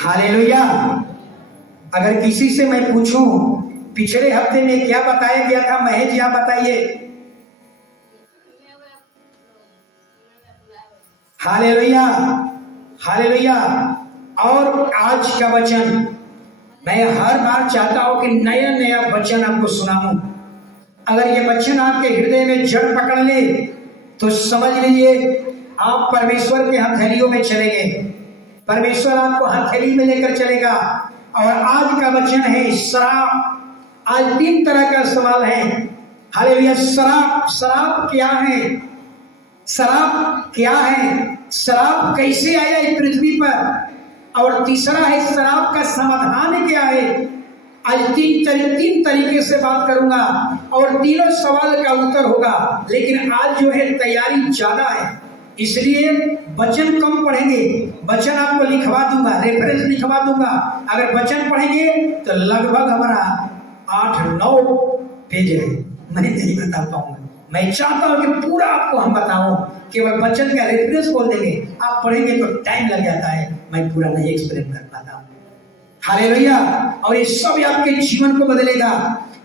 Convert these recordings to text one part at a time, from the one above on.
Hallelujah. अगर किसी से मैं पूछूं पिछले हफ्ते में क्या बताया गया था, महेश जी आप बताइए। Hallelujah, hallelujah. और आज का वचन मैं हर बार चाहता हूं कि नया नया वचन आपको सुनाऊं। अगर ये वचन आपके हृदय में जड़ पकड़ ले तो समझ लीजिए आप परमेश्वर के हथेलियों में चले गए। परमेश्वर आपको हथेली में लेकर चलेगा। और आज का वचन है शराब। आज 3 तरह का सवाल है। हालेलुया। शराब, शराब क्या है? शराब क्या है? शराब कैसे आया इस पृथ्वी पर? और तीसरा है शराब का समाधान क्या है? आज तीन तरीके से बात करूंगा और तीनों सवाल का उत्तर होगा। लेकिन आज जो है तैयारी ज्यादा है, इसलिए वचन कम पढ़ेंगे। वचन आपको लिखवा दूंगा, रेफरेंस लिखवा दूंगा। अगर वचन पढ़ेंगे तो लगभग हमारा 8-9 पेज है, मैं नहीं बता पाऊंगा। मैं चाहता हूं कि पूरा आपको हम बताऊं, केवल वचन का रेफरेंस बोल देंगे, आप पढ़ेंगे तो टाइम लग जाता है, मैं पूरा नहीं एक्सप्लेन कर पाता हूं। हालेलुया। और ये सब आपके जीवन को बदलेगा।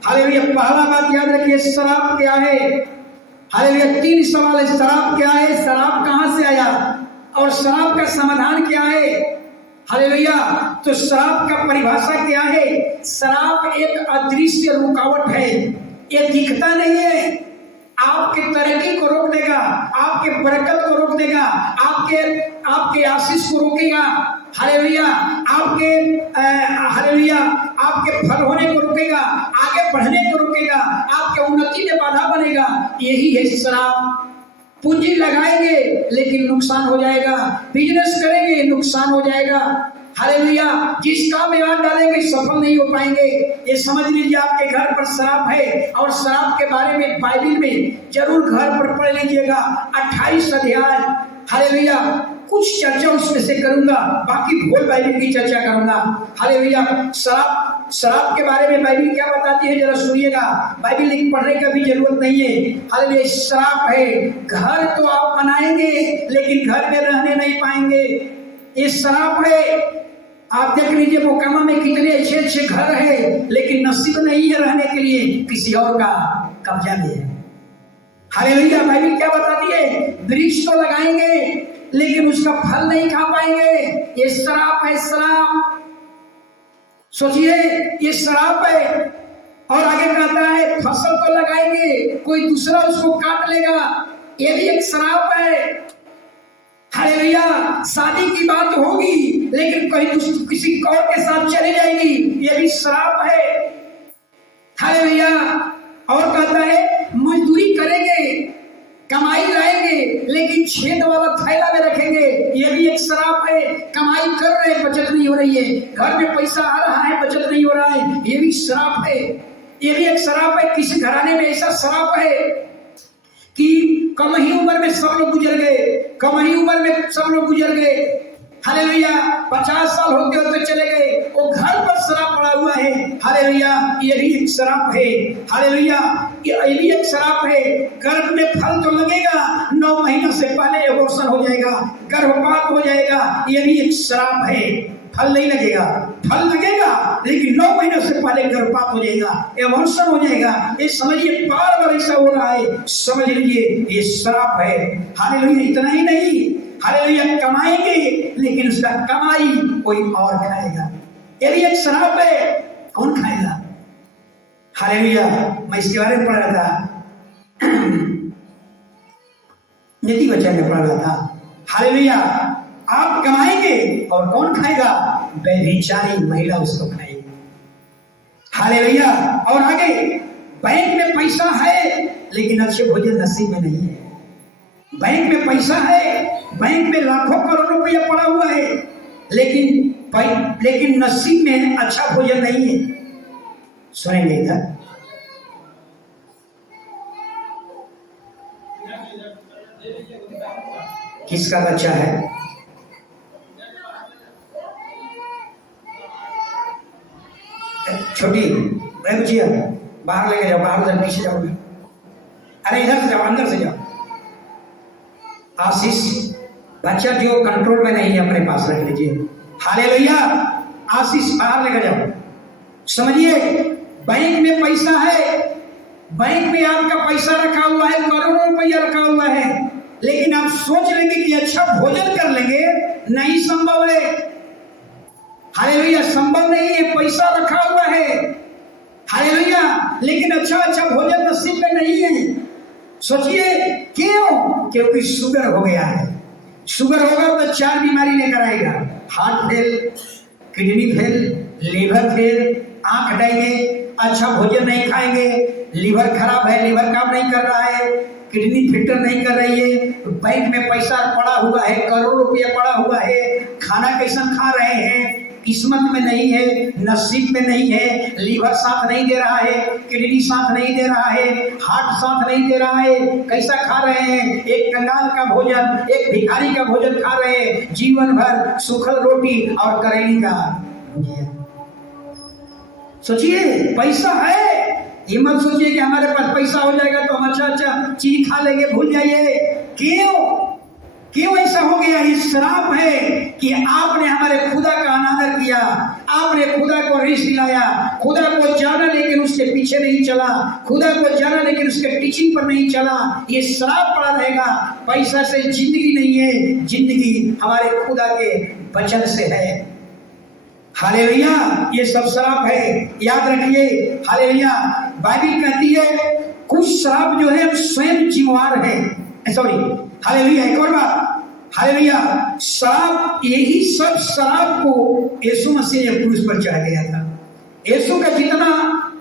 हालेलुया। पहला बात याद रखिए, शराब क्या है? हालेलुया। 3 सवाल है। शराब क्या है? शराब कहां से आया? और शराब का समाधान क्या है? हालेलुया। तो शराब का परिभाषा क्या है? शराब एक अदृश्य रुकावट है। ये दिखता नहीं है, आपके तरक्की को रोक देगा, आपके बरकत को रोक देगा, आपके आशीष को रोकेगा। हालेलुया। हालेलुया आपके फल होने को रोकेगा, आगे बढ़ने को रोकेगा, आपके उन्नति में बाधा बनेगा। यही है शराब। पूंजी लगाएंगे लेकिन नुकसान हो जाएगा, बिजनेस करेंगे नुकसान हो जाएगा। हालेलुया। जिस काम में हाथ डालेंगे सफल नहीं हो पाएंगे। ये समझ लीजिए आपके घर पर शराब है। और शराब के बारे में बाइबल में जरूर घर पर पढ़ लीजिएगा, 28 अध्याय। हालेलुया। कुछ चर्चा उसमें से करूंगा, बाकी होल बाइबल की चर्चा करूंगा। हालेलुया। शराब के बारे में बाइबल क्या बताती है जरा सुनिएगा। बाइबल पढ़ने का भी जरूरत नहीं है। हालेलुया। शराब है। घर तो आप बनाएंगे लेकिन घर में रहने नहीं पाएंगे। ये शराब है। आप देख लीजिए मोकामा में कितने अच्छे अच्छे घर है, लेकिन नसीब नहीं है रहने के लिए, किसी और का कब्जा में है। हालेलुया। बाइबल क्या बताती है? वृक्ष तो लगाएंगे लेकिन उसका फल नहीं खा पाएंगे। ये शराब है, शराब। सोचिए, ये शराब है। और आगे कहता है फसल तो लगाएंगे, कोई दूसरा उसको काट लेगा, ये भी एक शराब है। हालेलुया। शादी की बात होगी लेकिन कहीं किसी और के साथ चली जाएगी, ये भी शराब है। हालेलुया। और कहता है मजदूरी करेंगे, कमाई लाएंगे लेकिन छेद वाला थैला में रखेंगे, ये भी एक शराब है। कमाई कर रहे हैं, बचत नहीं हो रही है, घर में पैसा आ रहा है, बचत नहीं हो रहा है, ये भी शराब है। ये भी एक शराब है। किसी घराने में ऐसा शराब है कि कम ही उम्र में सब लोग गुजर गए, कम ही उम्र में सब लोग गुजर गए। हालेलुया। 50 साल होते होते चले गए, वो घर पर शराब पड़ा हुआ है। हालेलुया। ये भी एक शराब है। हालेलुया। ये भी एक शराब है। गर्भ में फल तो लगेगा, 9 महीनों से पहले अबॉर्शन हो जाएगा, गर्भपात हो जाएगा, ये भी एक शराब है। फल नहीं लगेगा, फल लगेगा लेकिन 9 महीनों से पहले गर्भपात हो जाएगा, अबॉर्शन हो जाएगा। ये समझिए बार बार ऐसा हो रहा है, समझ लीजिए ये शराब है। हालेलुया। इतना ही नहीं, हालेलुया कमाएंगे लेकिन उसका कमाई कोई और खाएगा, ये भी एक शराब है। कौन खाएगा? हालेलुया। मैं इसके बारे में पढ़ रहा था, नीति वचन में पढ़ रहा था। हालेलुया। आप कमाएंगे और कौन खाएगा? व्यभिचारी महिला उसको खाएगी। हालेलुया। और आगे बैंक में पैसा है लेकिन अच्छे भोजन नसीब में नहीं है। बैंक में पैसा है, बैंक में लाखों करोड़ों रुपया पड़ा हुआ है, लेकिन नसीब में अच्छा भोजन नहीं है। सुनेंगे इधर। किसका बच्चा है? छोटी बच्चिया, बाहर लेके जाओ, बाहर से पीछे जाओ। अरे इधर से जाओ, अंदर से जाओ। आशीष, बच्चा जो कंट्रोल में नहीं है अपने पास रख लीजिए। हालेलुया। आशीष बाहर लेकर जाओ। समझिए, बैंक में पैसा है, बैंक में आपका पैसा रखा हुआ है, करोड़ों रुपया रखा हुआ है, लेकिन आप सोच लेंगे कि अच्छा भोजन कर लेंगे, नहीं संभव है। हालेलुया, संभव नहीं है। पैसा रखा हुआ है, हालेलुया, लेकिन अच्छा अच्छा भोजन नसीब में नहीं है। सोचिए क्यों? क्योंकि शुगर हो गया है। शुगर होगा तो 4 बीमारी लेकर आएगा, heart fail, kidney fail, liver fail, आंख डायगे, अच्छा भोजन नहीं खाएंगे, लीवर खराब है, लीवर काम नहीं कर रहा है, किडनी फिल्टर नहीं कर रही है, बैंक में पैसा पड़ा हुआ है, करोड़ रुपया पड़ा हुआ है, खाना कैसा खा रहे हैं, किस्मत में नहीं है, नसीब में नहीं है, लीवर साथ नहीं दे रहा है, किडनी साथ नहीं दे रहा है, हार्ट साथ नहीं दे रहा है, कैसा खा रहे हैं? एक कंगाल का भोजन, एक भिखारी का भोजन खा रहे हैं, जीवन भर सूखल रोटी और करेली का भुजिया। सोचिए, पैसा है, ये मत सोचिए कि हमारे पास पैसा हो जाएगा तो हम अच्छा अच्छा चीज खा लेंगे, भूल जाइए। क्यों ऐसा हो गया? ये श्राप है कि आपने हमारे खुदा का अनादर किया, आपने खुदा को रिश्त दिलाया, खुदा को जाना लेकिन उसके पीछे नहीं चला, खुदा को जाना लेकिन उसके टीचिंग पर नहीं चला। ये श्राप पड़ा रहेगा। पैसा से जिंदगी नहीं है, जिंदगी हमारे खुदा के वचन से है। हालेलुया, ये सब श्राप है, याद रखिए। हालेलुया, बाइबल कहती है कुछ श्राप जो है स्वयं जिम्मेवार है। सॉरी, हालेलुया, एक और बात, हालेलुया, श्राप, यही सब श्राप को यीशु मसीह ने क्रूस पर चढ़ा दिया था। यीशु का जितना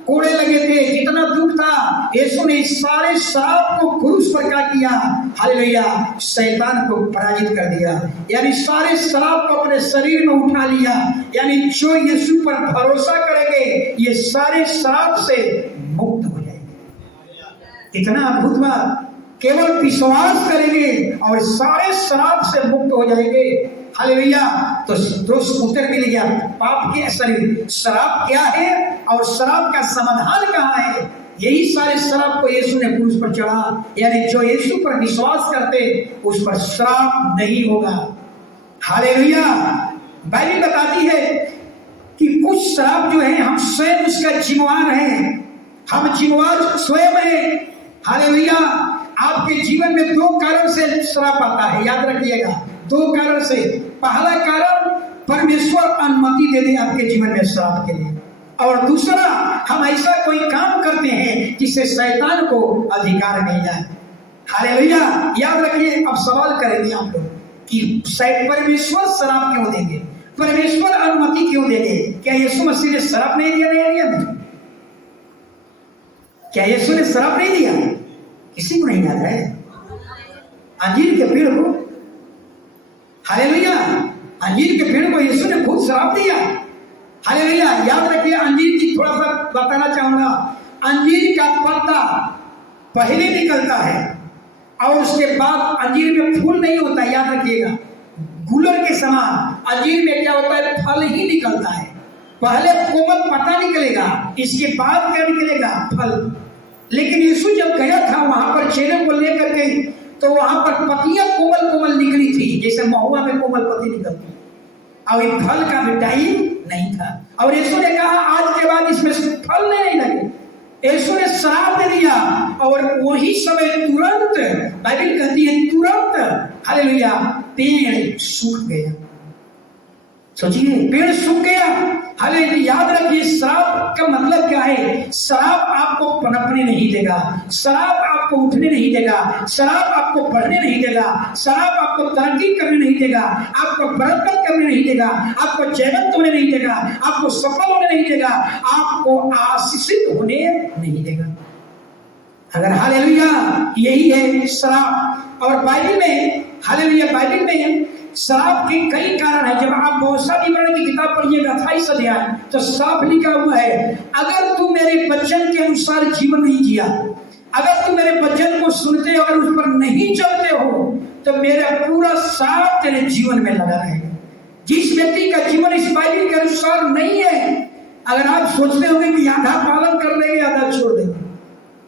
कोड़े लगे थे, जितना दुख था, यीशु ने सारे श्राप को क्रूस पर क्या किया? हालेलुया, शैतान को पराजित कर दिया, यानी सारे श्राप को अपने शरीर में उठा लिया। यानी जो यीशु पर भरोसा करेंगे ये सारे श्राप से मुक्त हो जाएंगे। इतना अद्भुत बात, केवल विश्वास करेंगे और सारे श्राप से मुक्त हो जाएंगे। हालेलुया, तो दोस्त उत्तर मिल गया, पाप के शरीर श्राप क्या है और श्राप का समाधान कहाँ है। यही सारे श्राप को यीशु ने क्रूस पर चढ़ा, यानी जो यीशु पर विश्वास करते उस पर श्राप नहीं होगा। हालेलुया, बाइबल बताती है कि कुछ श्राप जो है हम स्वयं उसका जिम्मेवार हैं, हम जिम्मेवार स्वयं हैं। हालेलुया, आपके जीवन में 2 कारण से श्राप आता है, याद रखिएगा, 2 कारण से। पहला कारण, परमेश्वर अनुमति दे दे आपके जीवन में श्राप के लिए, और दूसरा, हम ऐसा कोई काम करते हैं जिससे शैतान को अधिकार मिल जाए। हालेलुया, याद रखिए। अब सवाल करेंगे आप लोग कि परमेश्वर श्राप क्यों देंगे, परमेश्वर अनुमति क्यों देंगे? क्या यीशु मसीह ने श्राप नहीं दिया? नहीं दिया। क्या यीशु ने श्राप नहीं दिया? किसी को नहीं याद है? अंजीर के पेड़ को, हालेलुया, अंजीर के पेड़ को यीशु ने खुद श्राप दिया। हालेलुया, याद रखिए। अंजीर की थोड़ा सा बताना चाहूंगा। अंजीर का पत्ता पहले निकलता है और उसके बाद अंजीर में फूल नहीं होता, याद रखिएगा। गुलर के समान अंजीर में क्या होता है? फल ही निकलता है। पहले कोमल पत्ता निकलेगा, इसके बाद क्या निकलेगा? फल। लेकिन यीशु जब गया था वहां पर चेलों को लेकर के, तो वहां पर पत्तियां कोमल कोमल निकली थी, जैसे महुआ में कोमल पत्ती निकलती, और ये फल का भी टाइम नहीं था। और यीशु ने कहा आज के बाद इसमें फल नहीं लगे। यीशु ने श्राप दे दिया और वही समय तुरंत, बाइबल कहती है तुरंत, हालेलुया, पेड़ सूख गया। सोचिए, पेड़ सूख गया। हालेलुया, याद रखिए, श्राप का मतलब क्या है? श्राप आपको पनपने नहीं देगा, श्राप आपको उठने नहीं देगा, श्राप आपको बढ़ने नहीं देगा, श्राप आपको तरक्की करने नहीं देगा, आपको बरकत करने नहीं देगा, आपको जयवंत होने नहीं देगा, आपको सफल होने नहीं देगा, आपको आशीषित होने नहीं देगा। अगर हालेलुया, यही है श्राप। और बाइबल में, हालेलुया, बाइबल में श्राप के कई कारण है। जब आप मूसा विवरण की किताब पढ़िएगा 28 अध्याय, तो साफ लिखा हुआ है, अगर तू मेरे वचन के अनुसार जीवन नहीं जिया, अगर तुम मेरे वचन को सुनते हो और उस पर नहीं चलते हो, तो मेरा पूरा साथ तेरे जीवन में लगा रहेगा। जिस व्यक्ति का जीवन इस बाइबल के अनुसार नहीं है, अगर आप सोचते होंगे कि आधा पालन कर लेंगे आधा छोड़ देंगे,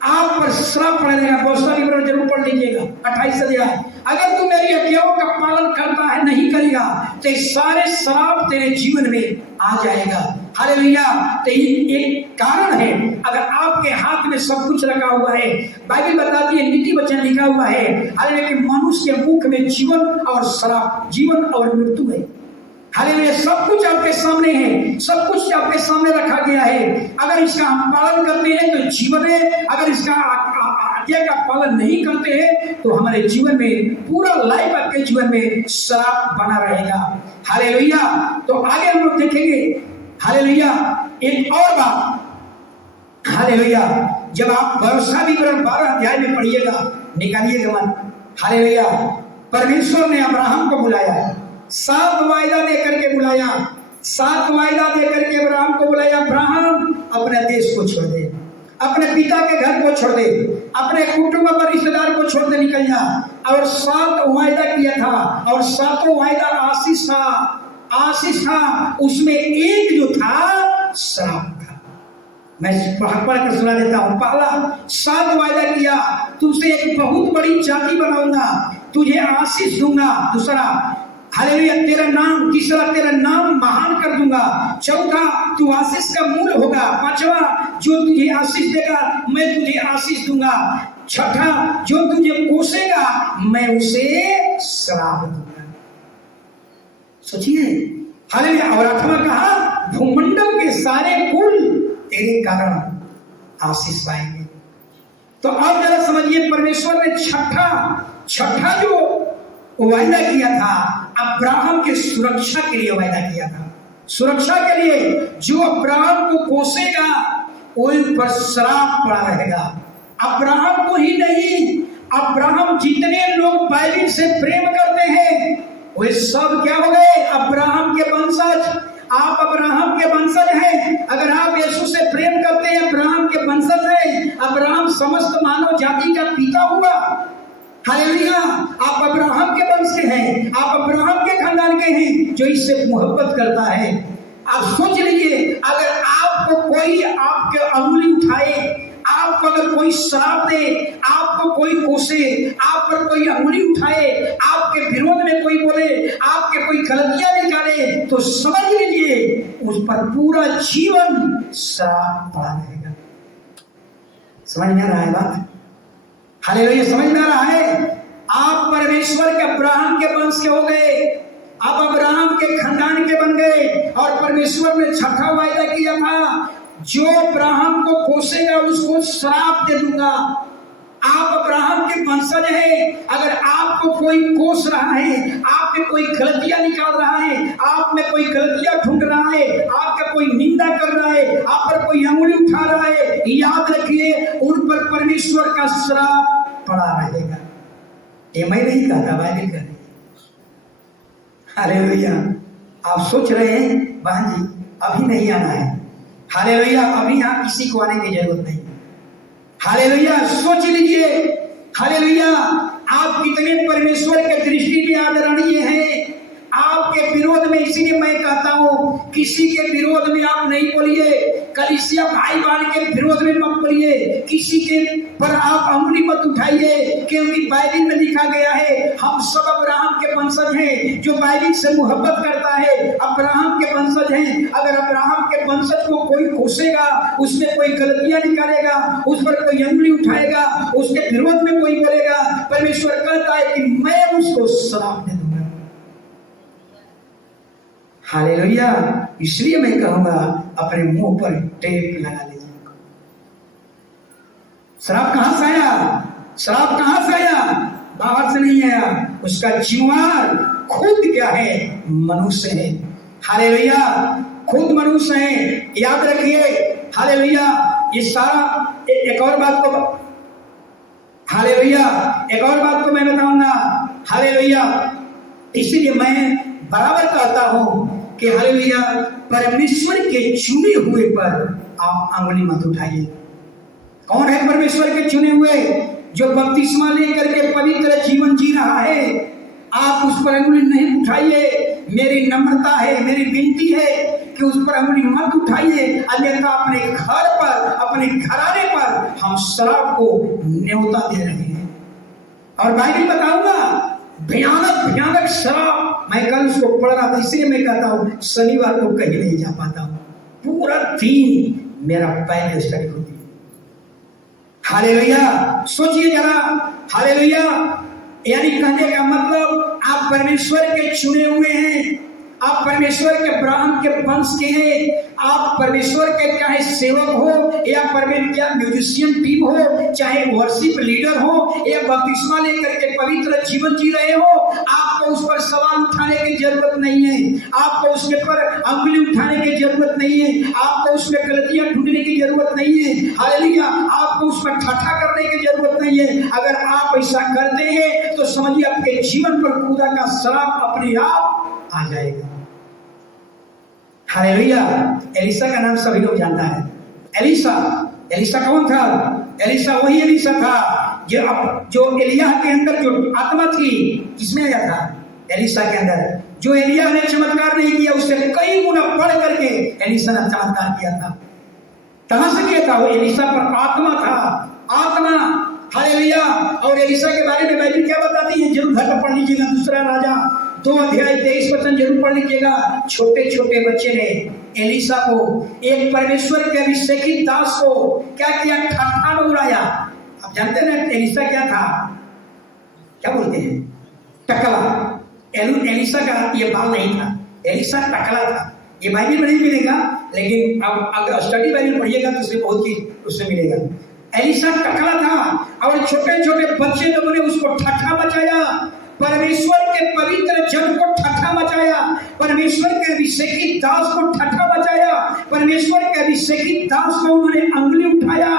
आप पर श्राप पड़ेगा। बहुत सारी विवरण जरूर पढ़ लीजिएगा 28 अध्याय। अगर तू मेरी आज्ञाओं का पालन करता है, नहीं करेगा, तो सारे श्राप तेरे जीवन में आ जाएगा। हालेलुया। तो ये एक कारण है। अगर आपके हाथ में सब कुछ रखा हुआ है, बाइबल बताती है, नीति वचन लिखा हुआ है, हालेलुया, कि मनुष्य के मुख में जीवन और श्राप, जीवन और मृत्यु है। हालेलुया। सब कुछ आपके सामने है, सब कुछ आपके सामने रखा गया है। अगर इसका हम पालन करते हैं तो जीवन है, अगर इसका आज्ञा का पालन नहीं करते हैं तो हमारे जीवन में, पूरा लाइफ आपके जीवन में श्राप बना रहेगा। हालेलुया। तो आगे हम लोग देखेंगे। हालेलुया। एक और बात, हालेलुया, जब आप भरोसा विवरण 12 अध्याय में पढ़िएगा, निकालिएगा मन। हालेलुया। परमेश्वर ने अब्राहम को बुलाया, 7 वायदा देकर के बुलाया, 7 वायदा देकर के अब्राहम को बुलाया, अब्राहम अपने देश को छोड़ दे, अपने पिता के घर को छोड़ दे, अपने कुटुंब और रिश्तेदार को छोड़ दे, निकल जा। और 7 वायदा किया था, और 7 वायदा आशीष था, आशीष था। उसमें एक जो था श्राप था। मैं पढ़ कर सुना देता हूं। पहला 7 वायदा किया, तुझसे एक बहुत बड़ी जाति बनाऊंगा, तुझे आशीष दूंगा। दूसरा, हालेलुया, तेरा नाम, तीसरा, तेरा नाम महान कर दूंगा। चौथा, तू आशीष का मूल होगा। पांचवा, जो तुझे आशीष देगा मैं तुझे आशीष दूंगा। छठा, जो तुझे कोसेगा मैं उसे श्राप दूंगा। सोचिए। हालेलुया। और आठवां कहा, भूमंडल के सारे कुल तेरे कारण आशीष पाएंगे। तो अब जरा समझिए, परमेश्वर ने छठा जो वायदा किया था, अब्राहम के सुरक्षा के लिए वायदा किया था। सुरक्षा के लिए, जो अब्राहम को कोसेगा वही पर श्राप पड़ा रहेगा। अब्राहम को ही नहीं, अब्राहम जितने लोग बाइबल से प्रेम करते हैं वे सब क्या हो गए? अब्राहम के वंशज। आप अब्राहम के वंशज हैं। अगर आप यीशु से प्रेम करते हैं, अब्राहम के वंशज हैं। अब्राहम समस्त मानव जाति का पिता हुआ। हालेलुया। आप अब्राहम के वंश के हैं, आप अब्राहम के खानदान के हैं, जो इससे मोहब्बत करता है। आप सोच लीजिए, अगर आपको कोई आपके अंगुली उठाए, आपको अगर कोई श्राप दे, आपको कोई कोसे, आप पर कोई अंगुली उठाए, आपके विरोध में कोई बोले, आपके कोई गलतियां निकाले, तो समझ लीजिए उस पर पूरा जीवन श्राप पड़ा रहेगा। समझ में आ रहा है बात? हालेलुया। समझ में आ रहा है? आप परमेश्वर के अब्राहम के वंश के हो गए, आप अब्राहम के खानदान के बन गए। और परमेश्वर ने छठा वायदा किया था, जो अब्राहम को कोसेगा उसको श्राप दे दूंगा। आप अब्राहम के वंशज हैं। अगर आपको कोई कोस रहा है, आप में कोई गलतियां निकाल रहा है, आप में कोई गलतियां ढूंढ रहा है, आपका कोई निंदा कर रहा है, आप पर कोई अंगुली उठा रहा है, याद रखिए उन पर परमेश्वर का श्राप पड़ा रहेगा। ये मैं नहीं कहता, बाइबल कह रही है। हालेलुया। आप सोच रहे हैं बहन जी अभी नहीं आना है। हालेलुया। अभी यहाँ किसी को आने की जरूरत नहीं। हालेलुया। सोच लीजिए। हालेलुया। आप कितने परमेश्वर के दृष्टि में आदरणीय हैं। आपके विरोध में, इसीलिए मैं कहता हूं, किसी के विरोध में आप नहीं बोलिए। कलीसिया भाई बहन के विरोध में मत बोलिए। किसी के पर आप अंगुली मत उठाइए, क्योंकि बाइबल में लिखा गया है हम सब अब्राहम के वंशज हैं। जो बाइबल से मोहब्बत करता है अब्राहम के वंशज हैं। अगर अब्राहम के वंशज को कोई कोसेगा, उसमें कोई गलतियां निकालेगा, उस पर कोई अंगुली उठाएगा, उसके विरोध में कोई बोलेगा, परमेश्वर कहता है कि मैं उसको श्राप दे दूंगा। हालेलुया। इसलिए मैं कहूंगा अपने मुंह पर टेप लगा लीजिए। श्राप कहां से आया? श्राप कहां से आया? बाहर से नहीं आया। उसका जिम्मेदार खुद क्या है? मनुष्य है। हालेलुया। खुद मनुष्य है। याद रखिए। हालेलुया। ये सारा एक और बात को, हालेलुया, एक और बात को मैं बताऊंगा। हालेलुया। इसीलिए मैं बराबर कहता हूं कि हालेलुया, परमेश्वर के चुने हुए पर आप अंगुली मत उठाइए। कौन है परमेश्वर के चुने हुए? जो बपतिस्मा लेकर के पवित्र जीवन जी रहा है। आप उस पर अंगुली नहीं उठाइए। मेरी नम्रता है, मेरी विनती है कि उस पर अंगुली मत उठाइए, अन्यथा अपने घर पर, अपने घराने पर हम शराब को न्योता दे रहे हैं। और बाइबल बताऊंगा, भयानक भयानक शराब, मैं कल उसको पढ़ रहा था, इसलिए मैं कहता हूँ शनिवार को कहीं नहीं जा पाता हूँ, पूरा दिन मेरा बाइबल स्टडी होती है। हालेलुया, सोचिए जरा, हालेलुया, यानी कहने का मतलब आप परमेश्वर के चुने हुए हैं, आप परमेश्वर के अब्राहम के वंश के हैं, आप परमेश्वर के चाहे सेवक हो या परमेश्वर म्यूजिशियन टीम हो, चाहे वर्शिप लीडर हो या बपतिस्मा लेकर के पवित्र जीवन जी रहे हो, आपको उस पर सवाल उठाने की जरूरत नहीं है, आपको उसके पर अंगुली उठाने की जरूरत नहीं है, आपको उसमें गलतियां ढूंढने की जरूरत नहीं है। हालेलुया, आपको उस पर ठट्ठा करने की जरूरत नहीं है। अगर आप ऐसा करते हैं तो समझिए आपके जीवन पर खुदा का श्राप अपने आप आ जाएगा। हालेलुया, एलिसा का नाम सभी लोग जानता है। एलिसा कौन था? एलिसा वही एलिसा था जो एलिय्याह के अंदर जो आत्मा थी, किसमें आया था? एलिसा के अंदर। जो एलिय्याह ने चमत्कार नहीं किया, उससे कई गुना बढ़ करके एलिसा ने चमत्कार किया था। कहां से किया था? वो एलिसा पर आत्मा था, आत्मा। हालेलुया। और एलिसा के बारे में बाइबल क्या बताती है? जरूर घर पर पढ़ लीजिएगा, दूसरा राजा 2 अध्याय 23 वचन जरूर पढ़ लीजिएगा। छोटे छोटे बच्चे ने एलिसा को, एक परमेश्वर के अभिषेकित दास को क्या किया? ठट्ठा में उड़ाया। आप जानते हैं ना एलिसा क्या था? क्या बोलते हैं? टकला। एलिसा का ये बाल नहीं था, एलिसा टकला था। ये बाइबल में नहीं मिलेगा, लेकिन अब अगर स्टडी बाइबल पढ़िएगा तो उससे बहुत चीज उससे मिलेगा। एलिसा टकला था और छोटे छोटे बच्चे लोगों ने उसको ठट्ठा मचाया, परमेश्वर के पवित्र जन को ठट्ठा मचाया, परमेश्वर के अभिषेकित दास को ठट्ठा मचाया, परमेश्वर के अभिषेकित दास को उन्होंने अंगुली उठाया।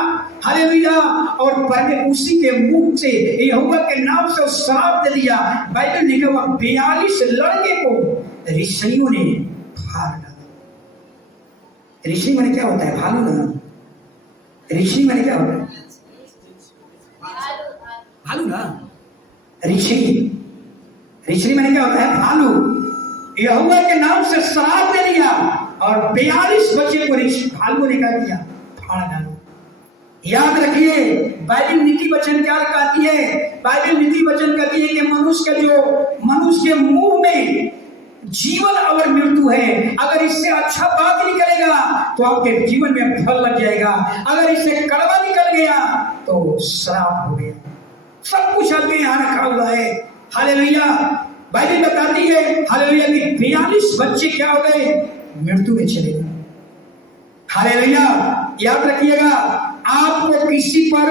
हालेलुया। और उसी के मुंह से यहोवा के नाम से श्राप दे दिया। बाइबल लिखा हुआ 42 लड़के को ऋषियों ने फाड़ डाला। ऋषि माने क्या होता है? भालू ना। ऋषि माने क्या होता है? भालू ना। ऋषि माने क्या होता है? भालू। यहोवा के नाम से श्राप दे दिया और 42 बच्चे को भालू ने क्या किया? फाड़ डाला। याद रखिए, बाइबल नीति वचन क्या कहती है? बाइबल नीति वचन कहती है कि मनुष्य के मुंह में जीवन और मृत्यु है। अगर इससे अच्छा बात निकलेगा तो आपके जीवन में फल लग जाएगा, अगर इससे कड़वा निकल गया तो श्राप हो गया। सब कुछ आपके यहाँ रखा हुआ है। हालेलुया। बाइबल बताती है हालेलुया कि 42 बच्चे क्या हो गए? मृत्यु में चले गए। हालेलुया। याद रखिएगा, आपको किसी पर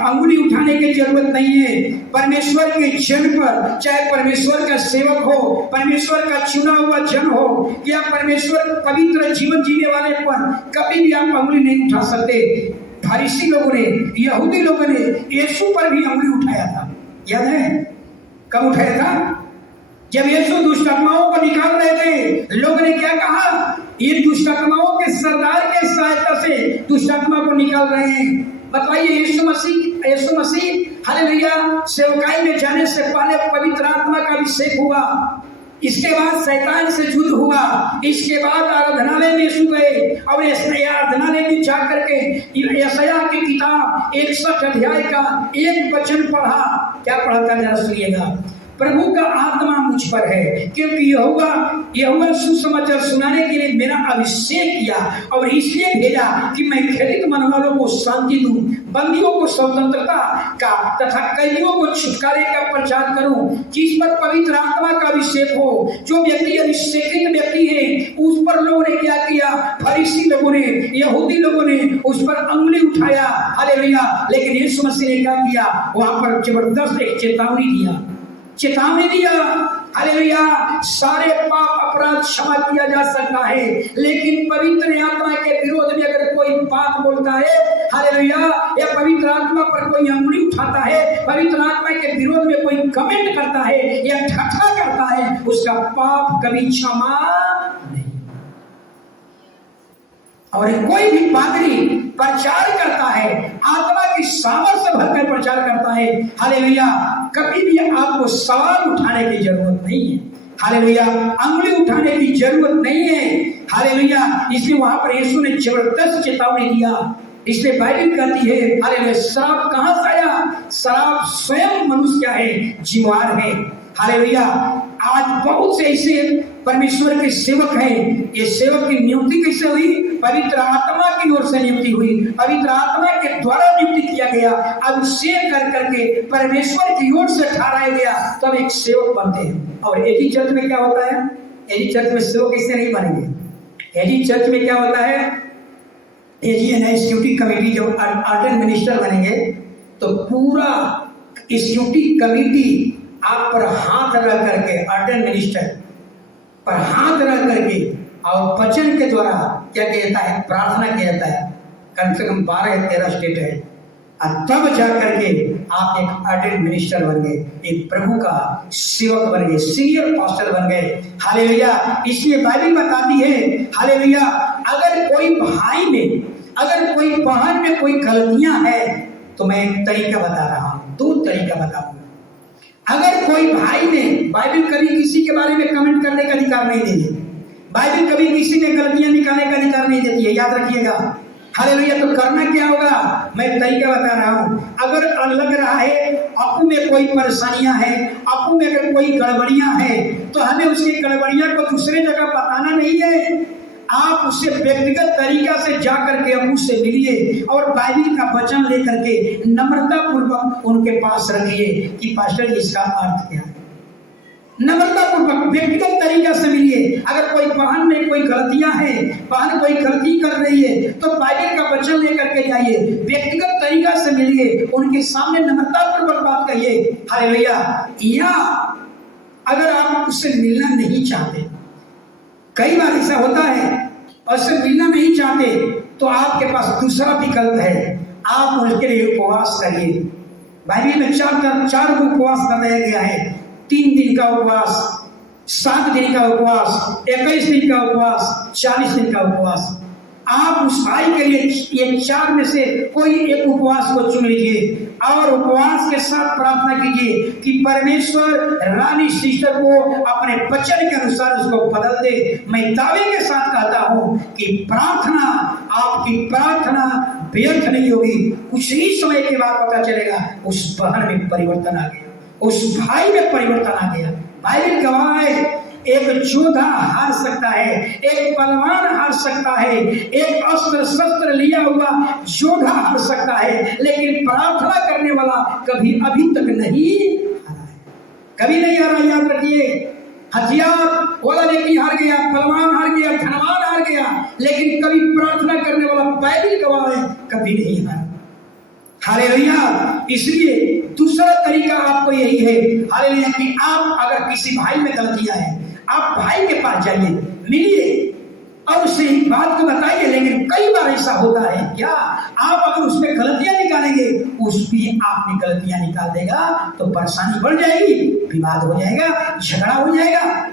अंगुली उठाने की जरूरत नहीं है। परमेश्वर के जन पर, चाहे परमेश्वर का सेवक हो, परमेश्वर का चुना हुआ जन हो या परमेश्वर पवित्र जीवन जीने वाले पर कभी भी आप अंगुली नहीं उठा सकते। फरीसी लोगों ने, यहूदी लोगों ने यीशु पर भी अंगुली उठाया था। याद है कब उठाया था? जब यीशु दुष्ट आत्माओं को निकाल रहे थे, लोगों ने क्या कहा? ये दुष्ट आत्माओं के सरदार के सहायता से दुष्ट आत्मा को निकाल रहे हैं। बताइए, यीशु मसीह हालेलुया सेवकाई में जाने से पहले पवित्र आत्मा का अभिषेक हुआ, इसके बाद शैतान से युद्ध हुआ, इसके बाद आराधनालय में यीशु गए और आराधनालय में जाकर के यशायाह की किताब 61 अध्याय का एक वचन पढ़ा। क्या पढ़ा था जरा सुनिएगा। प्रभु का आत्मा मुझ पर है, क्योंकि यहोवा सुसमाचार सुनाने के लिए मेरा अभिषेक किया और इसलिए भेजा कि मैं खिन्न मन वालों को शांति दूं, बंदियों को स्वतंत्रता का तथा कैदियों को छुटकारे का प्रचार करूं। जिस पर पवित्र आत्मा का अभिषेक हो, जो व्यक्ति अभिषेकित व्यक्ति है, उस पर लोगों ने क्या किया? फरीसी लोगों ने, यहूदी लोगों ने उस पर अंगुली उठाया। हालेलुया। लेकिन यीशु मसीह ने क्या किया? वहां पर जबरदस्त एक चेतावनी दिया। हालेलुया। सारे पाप अपराध क्षमा किया जा सकता है, लेकिन पवित्र आत्मा के विरोध में अगर कोई बात बोलता है, हालेलुया, या पवित्र आत्मा पर कोई अंगुली उठाता है, पवित्र आत्मा के विरोध में कोई कमेंट करता है या ठट्ठा करता है, उसका पाप कभी क्षमा नहीं। और कोई भी पादरी प्रचार करता है, आत्मा की सामर्थ्य भरकर प्रचार करता है, हालेलुया, कभी भी आपको सवाल उठाने की जरूरत नहीं है। हालेलुया, अंगुली उठाने की जरूरत नहीं है। हालेलुया, इसलिए वहां पर यीशु ने जबरदस्त चेतावनी दिया। इसलिए बाइबल कहती है हालेलुया, शराब कहां से आया? शराब स्वयं मनुष्य क्या है? जिम्मेवार है। हालेलुया, आज बहुत से ऐसे परमेश्वर के सेवक हैं। ये सेवक की नियुक्ति कैसे हुई? पवित्र आत्मा की ओर से नियुक्ति हुई, पवित्र आत्मा के द्वारा नियुक्ति किया गया, अभिषेक कर करके परमेश्वर की ओर से ठहराया गया, तब एक सेवक बनते हैं। और एडी चर्च में क्या होता है? एडी चर्च में सेवक इससे नहीं बनेंगे। एडी चर्च में क्या होता है? एडी कमेटी जब ऑर्डन मिनिस्टर बनेंगे तो पूरा इंस्टीट्यूटी कमेटी आप पर हाथ रख करके, ऑर्डन मिनिस्टर पर हाथ रख करके और वचन के द्वारा क्या कहता है? प्रार्थना किया जाता है। कम से कम 12 या 13 स्टेट है, और तब जा करके आप एक ऑर्डन मिनिस्टर बन गए, एक प्रभु का सेवक बन गए, सीनियर पास्टर बन गए। हालेलुया, इसलिए बाइबल बताती है हालेलुया, अगर कोई भाई में, अगर कोई बहन में कोई गलतियां है तो मैं एक तरीका बता रहा हूं, 2 तरीका बताऊंगा। अगर कोई भाई ने, बाइबल कभी किसी के बारे में कमेंट करने का अधिकार नहीं देती, बाइबल कभी किसी में गलतियां निकालने का अधिकार नहीं देती है, याद रखिएगा। हालेलुया, तो करना क्या होगा? मैं तरीका बता रहा हूं। अगर लग रहा है आपको में कोई परेशानियां हैं, आपको में अगर कोई गड़बड़ियां हैं, तो हमें उसकी गड़बड़ियां को दूसरे जगह बताना नहीं है। आप उससे व्यक्तिगत तरीका से जा करके अब उससे मिलिए और बाइबल का वचन लेकर के नम्रता पूर्वक उनके पास रखिए कि पास्टर इसका अर्थ क्या है। नम्रता पूर्वक व्यक्तिगत तरीका से मिलिए। अगर कोई बहन में कोई गलतियां हैं, बहन कोई गलती कर रही है, तो बाइबल का वचन लेकर के जाइए, व्यक्तिगत तरीका से मिलिए, उनके सामने नम्रता पूर्वक बात करिए। हालेलुया, या अगर आप उससे मिलना नहीं चाहते, कई बार ऐसा होता है, और उससे मिलना नहीं चाहते, तो आपके पास दूसरा विकल्प है, आप उसके लिए उपवास करिए। बाइबल में 4 उपवास बताया गया है। 3 दिन का उपवास, 7 दिन का उपवास, 21 दिन का उपवास, 40 दिन का उपवास। आप उस भाई के लिए ये 4 में से कोई एक उपवास को चुन लीजिए और उपवास के साथ प्रार्थना कीजिए कि परमेश्वर रानी सिस्टर को अपने वचन के अनुसार उसको बदल दे। मैं दावे के साथ कहता हूं कि प्रार्थना, आपकी प्रार्थना व्यर्थ नहीं होगी। कुछ ही समय के बाद पता चलेगा उस बहन में परिवर्तन आ गया, उस भाई में परिवर्तन आ गया। बाइबल गवाह है, एक योद्धा हार सकता है, एक बलवान हार सकता है, एक अस्त्र शस्त्र लिया हुआ योद्धा हार सकता है, लेकिन प्रार्थना करने वाला कभी अभी तक नहीं हारा है, कभी नहीं हारा। याद रखिए, हथियार वाला व्यक्ति हार गया, बलवान हार गया, धनवान हार गया, लेकिन कभी प्रार्थना करने वाला बाइबल गवाह है कभी नहीं हारा। हालेलुया, इसलिए दूसरा तरीका आपको यही है हालेलुया कि आप अगर किसी भाई में गलतियां हैं, आप भाई के पास जाइए, मिलिए और उससे बात को बताइए। लेकिन कई बार ऐसा होता है क्या, आप अगर उसमें गलतियां निकालेंगे, उस भी आपने गलतियां निकाल देगा तो परेशानी बढ़ जाएगी, विवाद हो जाएगा, झगड़ा हो जाएगा।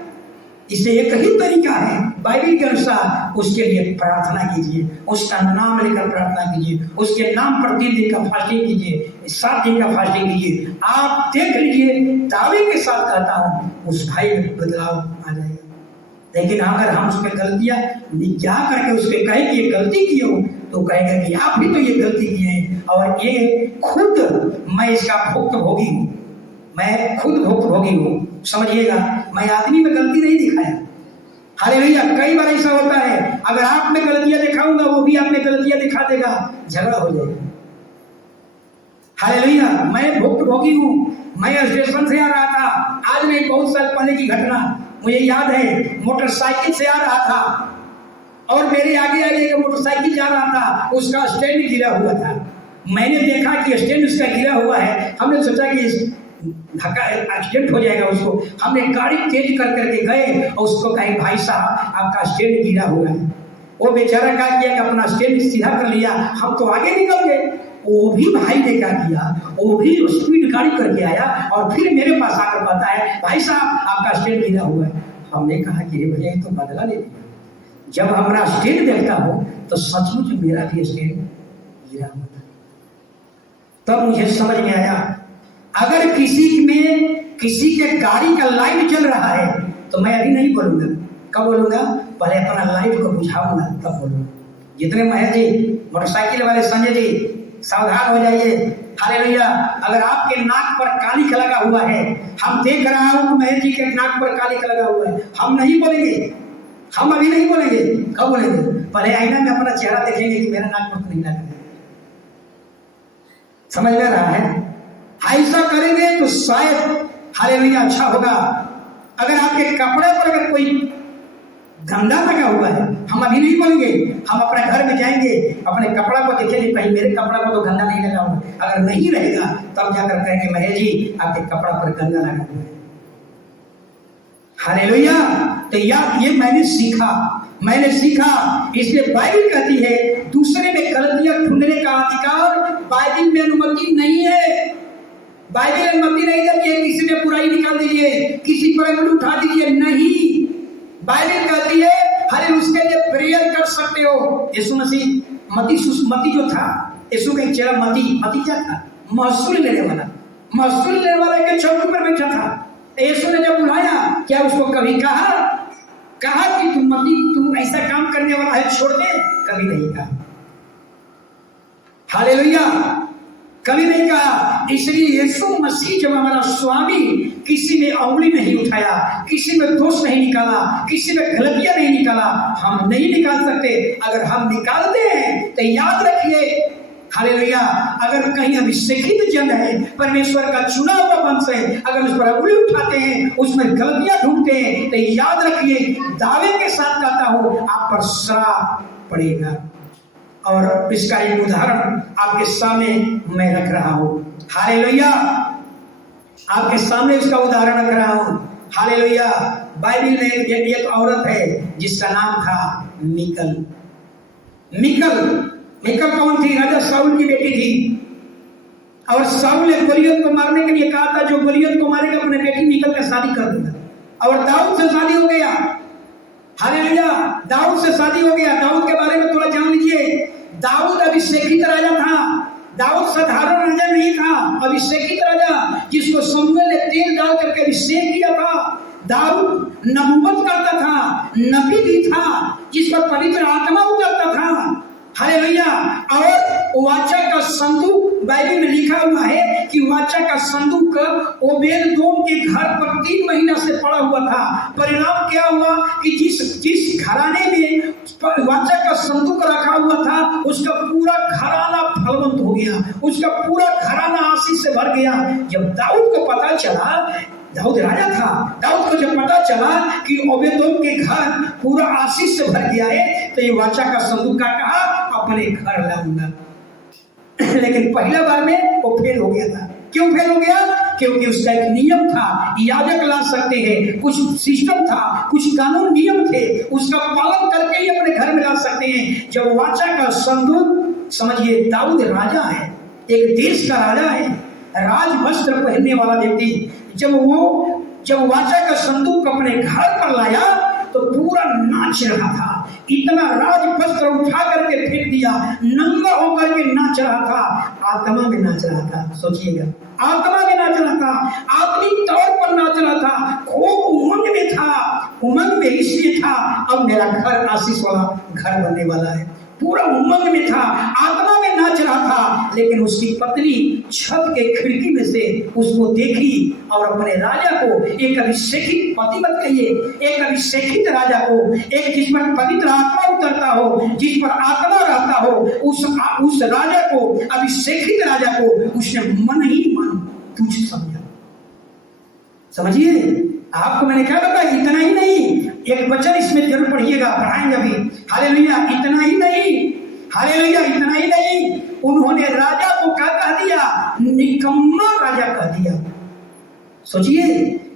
इसे एक ही तरीका है बाइबल के अनुसार, उसके लिए प्रार्थना कीजिए, उसका नाम लेकर प्रार्थना कीजिए, उसके नाम पर 3 दिन का फास्टिंग कीजिए, 7 दिन का फास्टिंग कीजिए। आप देख लीजिए, दावे के साथ कहता हूं उस भाई में बदलाव आ जाएगा। लेकिन अगर हम उसमें गलतियां क्या करके उसके कहे कि ये गलती की हो, तो कहेगा कि आप भी तो ये गलती किए हैं और ये खुद मैं इसका भुक्तभोगी हूं, मैं खुद भुक्तभोगी हूं। समझिएगा, मैं आदमी में गलती नहीं दिखाया। हालेलुया, कई बार ऐसा होता है, अगर आप में गलतियां दिखाऊंगा, वो भी आप में गलतियां दिखा देगा, झगड़ा हो जाएगा। हालेलुया, मैं भुक्तभोगी हूं। मैं स्टेशन से आ रहा था, आज नहीं बहुत साल पहले की घटना मुझे याद है। मोटरसाइकिल से आ रहा था और मेरे आगे एक मोटरसाइकिल जा रहा था, उसका स्टैंड गिरा हुआ था। मैंने देखा कि स्टैंड उसका गिरा हुआ है, हमने सोचा कि धक्का एक्सीडेंट हो जाएगा उसको। हमने गाड़ी तेज कर करके गए और उसको कहे, भाई साहब आपका स्टैंड गिरा हुआ है। वो बेचारा क्या किया कि अपना स्टैंड सीधा कर लिया, हम तो आगे निकल गए। वो भी भाई ने क्या किया, वो भी स्पीड गाड़ी करके आया और फिर मेरे पास आकर बताया, भाई साहब आपका स्टैंड गिरा हुआ है। हमने कहा कि रे भैया, तो बदला ले लिया। जब हमारा स्टैंड देखता हो तो सचमुच मेरा भी स्टैंड गिरा हुआ था। तब मुझे समझ में आया, अगर किसी के गाड़ी का लाइट जल रहा है तो मैं अभी नहीं बोलूँगा। कब बोलूँगा? पहले अपना लाइफ को बुझाऊंगा तब बोलूँगा। जितने महर जी, मोटरसाइकिल वाले संजय जी, सावधान हो जाइए। हालेलुया। अगर आपके नाक पर कालिक लगा हुआ है, हम देख रहा हूँ कि महर जी के नाक पर कालिक लगा हुआ है, हम नहीं बोलेंगे, हम अभी नहीं बोलेंगे। कब बोलेंगे? पहले आईना में अपना चेहरा देखेंगे कि मेरा नाक पर तो नहीं लगा है। समझ में रहा है? ऐसा करेंगे तो शायद हालेलुया अच्छा होगा। अगर आपके कपड़े पर अगर कोई गंदा लगा हुआ है, हम अभी नहीं बोलेंगे, हम अपने घर में जाएंगे, अपने कपड़ा को देखेंगे कहीं मेरे कपड़ा पर तो गंदा नहीं लगा हुआ। अगर नहीं रहेगा तब जाकर कहेंगे महेश जी आपके कपड़ा पर गंदा लगा हुआ है। हालेलुया। तो ये मैंने सीखा। इसलिए बाइबल कहती है दूसरे में गलतियां ढूंढने का अधिकार बाइबल में अनुमति नहीं है। बाइबल अनुमति नहीं देती है किसी में बुराई निकाल दीजिए, किसी पर अंगुली उठा दीजिए, नहीं। बाइबल कहती है हर उसके लिए प्रेयर कर सकते हो। यीशु मसीह मती जो था, यीशु का एक चेहरा मती क्या था? महसूल लेने वाला के चौकी पर बैठा था। यीशु ने जब बुलाया, क्या उसको कभी कहा कि तुम ऐसा काम करने वाला है, छोड़ दे? कभी नहीं कहा। हालेलुया, कभी नहीं कहा। इसलिए यीशु मसीह जब हमारा स्वामी किसी में उंगली नहीं उठाया, किसी में दोष नहीं निकाला, किसी में गलतियां नहीं निकाला, हम नहीं निकाल सकते। अगर हम निकालते हैं तो याद रखिए, हालेलुया, अगर कहीं अभिषेकित जन है, परमेश्वर का चुना हुआ वंश है, अगर उस पर उंगली उठाते हैं, उसमें गलतियां ढूंढते हैं, तो याद रखिए, दावे के साथ कहता हूं, आप पर श्राप पड़ेगा। और इसका एक उदाहरण आपके सामने मैं रख रहा हूं। हालेलुया, आपके सामने इसका उदाहरण रख रहा हूं। हालेलुया। बाइबल में एक औरत है जिसका नाम था मिकल कौन थी? राजा साउल की बेटी थी। और साउल ने गोलियत को मारने के लिए कहा था, जो गोलियत को मारेगा अपने बेटी मिकल का शादी कर दूंगा। और दाऊद से शादी हो गया। हालेलुया, दाऊद से शादी हो गया। दाऊद के बारे में थोड़ा जान लीजिए। दाऊद अभिषेकित राजा था। दाऊद साधारण राजा नहीं था, अभिषेकित राजा, जिसको शमूएल ने तेल डाल करके अभिषेक किया था। दाऊद नबूवत करता था, नबी भी था, जिस पर पवित्र आत्मा उतरता था। हालेलुया। और वाचा का संदूक, बाइबल में लिखा हुआ है कि वाचा का संदूक ओबेद-एदोम के घर पर 3 महीना से पड़ा हुआ था। परिणाम क्या हुआ कि जिस घराने में वाचा का संदूक रखा हुआ था, उसका पूरा घराना फलवंत हो गया, उसका पूरा घराना आशीष से भर गया। जब दाऊद को पता चला, दाऊद राजा था, दाऊद को जब पता चला कि ओबेद-एदोम के घर पूरा आशीष से भर गया है, तो ये वाचा का संदूक का कहा अपने घर लाऊंगा। लेकिन पहला बार में वो फेल हो गया था। क्यों फेल हो गया? क्योंकि उसका एक नियम था, याजक ला सकते हैं, कुछ सिस्टम था, कुछ कानून नियम थे, उसका पालन करके ही अपने घर में ला सकते हैं। जब वाचा का संदूक, समझिए दाऊद राजा है, एक देश का राजा है, राज वस्त्र पहनने वाला व्यक्ति, जब वाचा का संदूक अपने घर पर लाया तो पूरा नाच रहा था। इतना राज वस्त्र उठा करके फेंक दिया, नंगा होकर के नाच रहा था, आत्मा में नाच रहा था। सोचिएगा, आत्मा में नाच रहा था, आत्मिक तौर पर नाच रहा था, खूब उमंग में था। उमंग में इसलिए था, अब मेरा घर आशीष वाला घर बनने वाला है। पूरा उमंग में था, आत्मा में नाच रहा था। लेकिन उसकी पत्नी छत के खिड़की में से उसको देखी और अपने राजा को, एक अभिषेकित पति मत कहिए, एक अभिषेकित राजा को, एक जिस पर पवित्र आत्मा उतरता हो, जिस पर आत्मा रहता हो, उस राजा को, अभिषेकित राजा को उसने मन ही मन तुझ समझा। समझिए, आपको मैंने क्या बताया? इतना ही नहीं, एक वचन इसमें जरूर पढ़िएगा, पढ़ाएंगे अभी। हालेलुया, इतना ही नहीं, हालेलुया, इतना ही नहीं, उन्होंने राजा को क्या कह दिया? निकम्मा राजा कह दिया। सोचिए,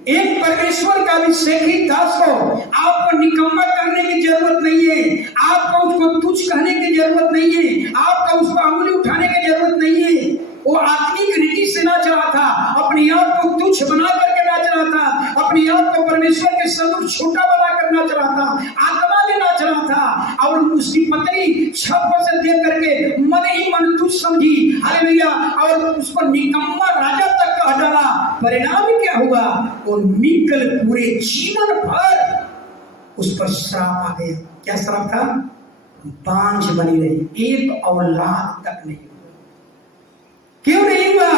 एक परमेश्वर का अभिषेकित दास को आपको निकम्मा करने की जरूरत नहीं है, आपको उसको तुच्छ कहने की जरूरत नहीं है, आपको उसको अंगुली उठाने की जरूरत नहीं है। वो आत्मिक रीति से नाच रहा था, अपने आप को तुच्छ बना करके नाच रहा था, अपने आप को परमेश्वर के सदृश छोटा बना कर नाच रहा था, आत्मा में नाच रहा था। और उसकी पत्नी छत पर से देख करके मन ही मन तुच्छ समझी। हालेलुया, और उसको निकम्मा राजा तक कह डाला, परिणाम क्या हुआ? वो निकल पूरे जीवन भर उस पर श्राप आ गया। क्या श्राप था? बांझ बनी रही, एक औलाद तक नहीं। क्यों नहीं हुआ?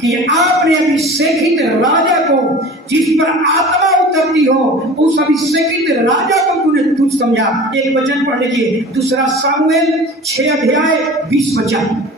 कि आपने अभिषेकित राजा को, जिस पर आत्मा उतरती हो, उस अभिषेकित राजा को तूने तुच्छ समझा। एक वचन पढ़ लीजिए, 2 सामुएल 6 अध्याय 20 वचन।